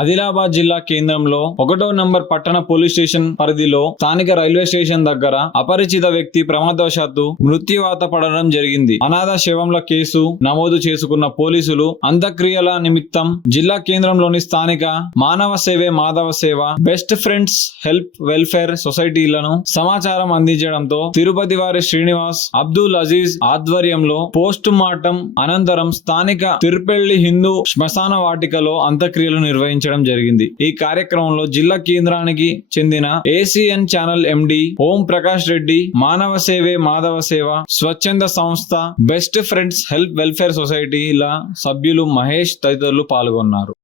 ఆదిలాబాద్ జిల్లా కేంద్రంలో 1వ నంబర్ పట్టణ పోలీస్ స్టేషన్ పరిధిలో స్థానిక రైల్వే స్టేషన్ దగ్గర అపరిచిత వ్యక్తి ప్రమాదవశాత్తు మృత్యువాత పడడం జరిగింది. అనాథ శవంల కేసు నమోదు చేసుకున్న పోలీసులు అంత్యక్రియల నిమిత్తం జిల్లా కేంద్రంలోని స్థానిక మానవ సేవే మాధవ సేవ, బెస్ట్ ఫ్రెండ్స్ హెల్ప్ వెల్ఫేర్ సొసైటీలను సమాచారం అందించడంతో తిరుపతి వారి శ్రీనివాస్, అబ్దుల్ అజీజ్ ఆధ్వర్యంలో పోస్ట్ మార్టం అనంతరం స్థానిక తిరుపెళ్లి హిందూ శ్మశాన వాటికలో అంత్యక్రియలు నిర్వహించారు జరిగింది. ఈ కార్యక్రమంలో జిల్లా కేంద్రానికి చెందిన ఏసీఎన్ ఛానల్ ఎండి ఓం ప్రకాష్ రెడ్డి, మానవ సేవే మాధవ సేవ స్వచ్ఛంద సంస్థ, బెస్ట్ ఫ్రెండ్స్ హెల్ప్ వెల్ఫేర్ సొసైటీల సభ్యులు మహేష్ తదితరులు పాల్గొన్నారు.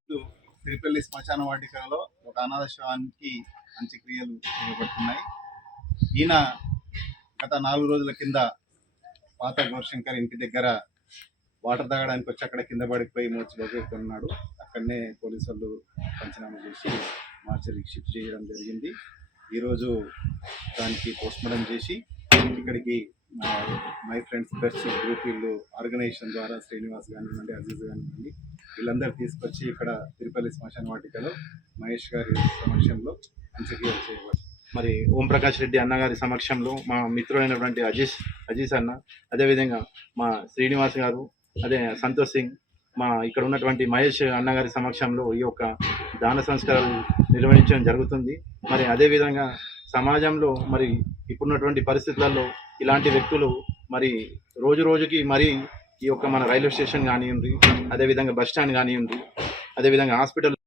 తిరుపల్లి శ్మశాన వాటికలో ఒక అనాథ శవానికి అంత్యక్రియలు చేపడుతున్నాయి. ఈయన గత 4 రోజుల కింద పాత గౌరశంకర్ ఇంటి దగ్గర వాటర్ తాగడానికి వచ్చి అక్కడ కింద పడిపోయి మూర్చిపోతున్నాడు. అక్కడనే పోలీసు వాళ్ళు పంచనామా చేసి మార్చరీకి షిఫ్ట్ చేయడం జరిగింది. ఈరోజు దానికి పోస్ట్మార్టం చేసి ఇక్కడికి మై ఫ్రెండ్స్ బెస్ట్ గ్రూప్ వీళ్ళు ఆర్గనైజేషన్ ద్వారా శ్రీనివాస్ కానివ్వండి, అజీజ్ కానివ్వండి, వీళ్ళందరూ తీసుకొచ్చి ఇక్కడ తిరుపల్లి శ్మశాన వాటికలో మహేష్ గారి సమక్షంలో అంత్యక్రియలు చేయబడి, మరి ఓం ప్రకాష్ రెడ్డి అన్నగారి సమక్షంలో మా మిత్రులైనటువంటి అజీజ్ అన్న, అదేవిధంగా మా శ్రీనివాస్ గారు, అదే సంతోష్ సింగ్, మా ఇక్కడ ఉన్నటువంటి మహేష్ అన్నగారి సమక్షంలో ఈ యొక్క దాన సంస్కారాలు నిర్వహించడం జరుగుతుంది. మరి అదేవిధంగా సమాజంలో మరి ఇప్పుడున్నటువంటి పరిస్థితులలో ఇలాంటి వ్యక్తులు మరి రోజు రోజుకి మరి ఈ యొక్క మన రైల్వే స్టేషన్ కానివ్వండి, అదేవిధంగా బస్ స్టాండ్ కానివ్వండి, అదేవిధంగా హాస్పిటల్